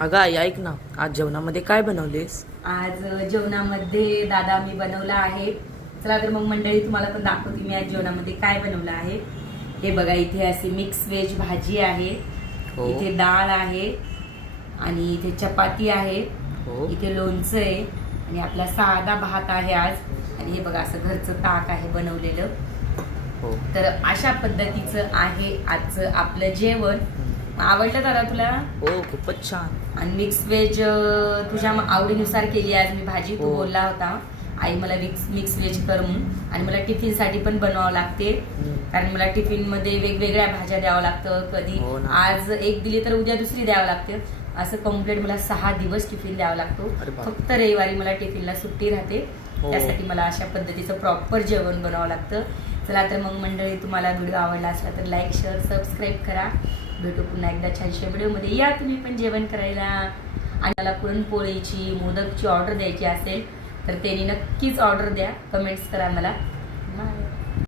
अगं आई ऐक ना, आज जेवणामध्ये काय बनवलेस? आज जेवणामध्ये दादा मी बनवला आहे. चला तर मग मंडळी तुम्हाला पण दाखवते मी आज जेवणामध्ये काय बनवलं आहे. हे बघा, इथे अशी मिक्स व्हेज भाजी आहे, हो. इथे डाळ आहे आणि इथे चपाती आहे, हो. इथे लोणचं आहे आणि आपला साधा भात आहे आज. आणि हे बघा असं घरचं ताक आहे बनवलेलं. हो. तर अशा पद्धतीचं आहे आजचं आपलं जेवण. आवडलं दादा तुला? हो, खूपच छान. आणि मिक्स व्हेज तुझ्या आवडीनुसार केली आज मी भाजी. तू हो. बोलला होता आई मला मिक्स व्हेज कर म्हणून, आणि मला टिफिनसाठी पण बनवावं लागते, कारण मला टिफिनमध्ये वेगवेगळ्या भाज्या द्यावं लागतं. कधी हो ना. आज एक दिली तर उद्या दुसरी द्यावं लागते. असं कम्प्लीट मला 6 दिवस टिफिन द्यावा लागतो. अरे बाप. फक्त रविवारी मला टिफिनला सुट्टी राहते. हो. त्यासाठी मला अशा पद्धतीचं प्रॉपर जेवण बनावं लागतं. चला तर मग मंडळी, तुम्हाला व्हिडिओ आवडला असला तर लाईक शेअर सबस्क्राईब करा. भेटू पुन्हा एकदा छानशा व्हिडिओमध्ये. या तुम्ही पण जेवण करायला. आणि मला पुरणपोळीची मोदकची ऑर्डर द्यायची असेल तर त्यांनी नक्कीच ऑर्डर द्या. कमेंट्स करा मला. बाय.